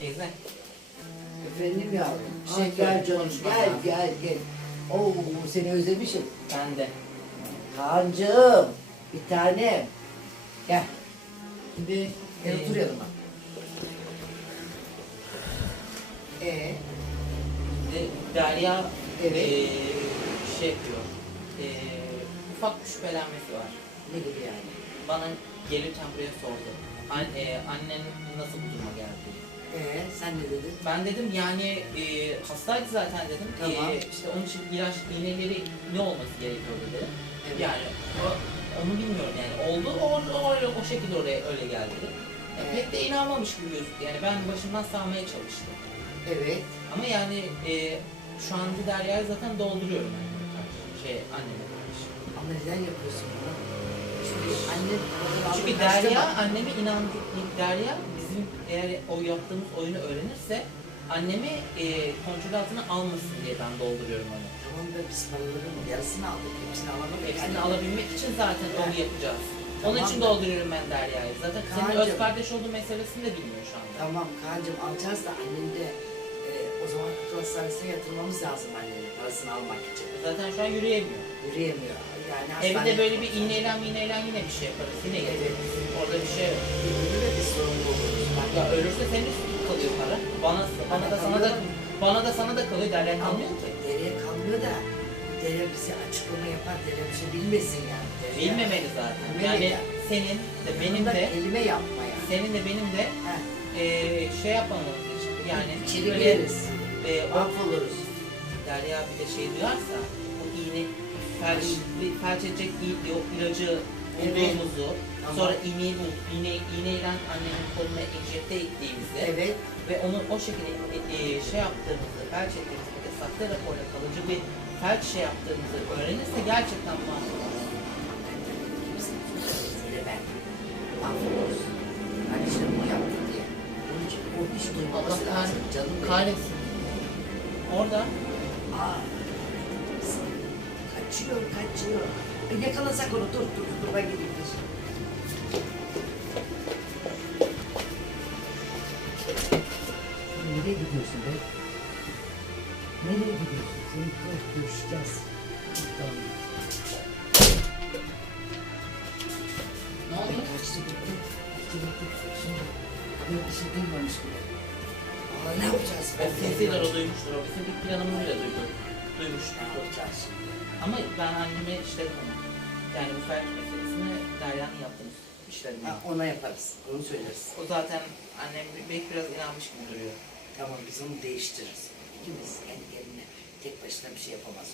Teyze. Efendim yavrum. Söyle, canım gel gel gel. Oo seni özlemişim. Ben de. Kaan'cığım bir tane. Gel. Şimdi gel Ee, otur yanıma. Ee, Şimdi Derya Evet. eee, şey yapıyor. Eee, ufak bir şüphelenmesi var. ne gibi yani? Bana gelirken buraya sordu. An, eee, annen nasıl bu duruma geldi? Ee, sen ne dedin? Ben dedim yani eee, hastaydı zaten dedim. Tamam. Eee, işte onun için ilaç iğneleri ne olması gerekiyordu dedim. Evet. Yani o- onu bilmiyorum yani oldu o, o, o şekilde oraya öyle geldi. dedim. Evet. Pek de inanmamış gibi gözüktü yani ben başımdan sağmaya çalıştım. Evet. Ama yani e, şu anda Derya'yı zaten dolduruyorum karşı. Şey anneme karşı. Ama neden yapıyorsun bunu? Annen Çünkü Derya anneme inandı. Derya bizim eğer o yaptığımız oyunu öğrenirse annemi e, kontrol altına almasın diye ben dolduruyorum onu. Tamam da biz paraların yarısını aldık. Hepsini alamadık. Hepsini alabilmek için zaten onu yapacağız. Onun Tamam için da- dolduruyorum ben Derya'yı. Zaten senin öz kardeş olduğu meselesini de bilmiyor şu anda. Tamam Kaan'cığım alacağız da annenin de e, o zaman akıl hastanesine yatırmamız lazım annenin parasını almak için. Zaten şu an yürüyemiyor. Yürüyemiyor. Yani Evde böyle bir iğne iğneyle iğneyle yine bir şey yaparız. Yine getiririz. Orada bir şey yok. de bir sorun oluruz. Ya ölürse senin üstüne kalıyor para. Bana bana da sana da bana da sana da kalıyor. Derler kalmıyor ki. Dereye kalmıyor da dere bize açıklama yapar. Dere bir şey bilmesin yani. Dere Bilmemeli zaten. Bilmemeli Yani ya. senin de benim de elime yapma yani. senin de benim de Heh, eee şey yapmamamız için. Yani içeri böyle gireriz. o Mahvoluruz. Derya bir de şey duyarsa felç, felç edecek o ilacı bulduğumuzu Tamam. sonra iğneyi bul, iğne, iğneyle annenin koluna enjekte ettiğimizi Evet. ve onu o şekilde e, e, şey yaptığımızı, felç ettiğimizi, bir de sahte raporla kalıcı bir felç şey yaptığımızı öğrenirse gerçekten mahvolur. Söyle ben. Mahvoluruz. Bunu yaptık diye. Onun için o hiç Allah duymaması lazım. kahretsin. Canım benim. Kahretsin. Orada Aa, kaçıyor, kaçıyor. E, yakalasak onu, dur, dur, dur, ben gideyim. Nereye gidiyorsun be? Nereye gidiyorsun? Seni kır, görüşeceğiz. Tamam. ne oldu? Kaçtı gitti. Gitti gitti. Şimdi yok bir şey duymamış bile. Aa, ne yapacağız? O sesiyle o duymuştur. O bizim bir planımızı bile duydu. Yapacağız şimdi? Ama ben anneme onu. Yani bu felç meselesini Derya'nın yaptığını işledim. Ha, ona yaparız. Onu söyleriz. O zaten annem belki biraz inanmış gibi duruyor. Tamam biz onu değiştiririz. İkimiz kendi kendine tek başına bir şey yapamaz.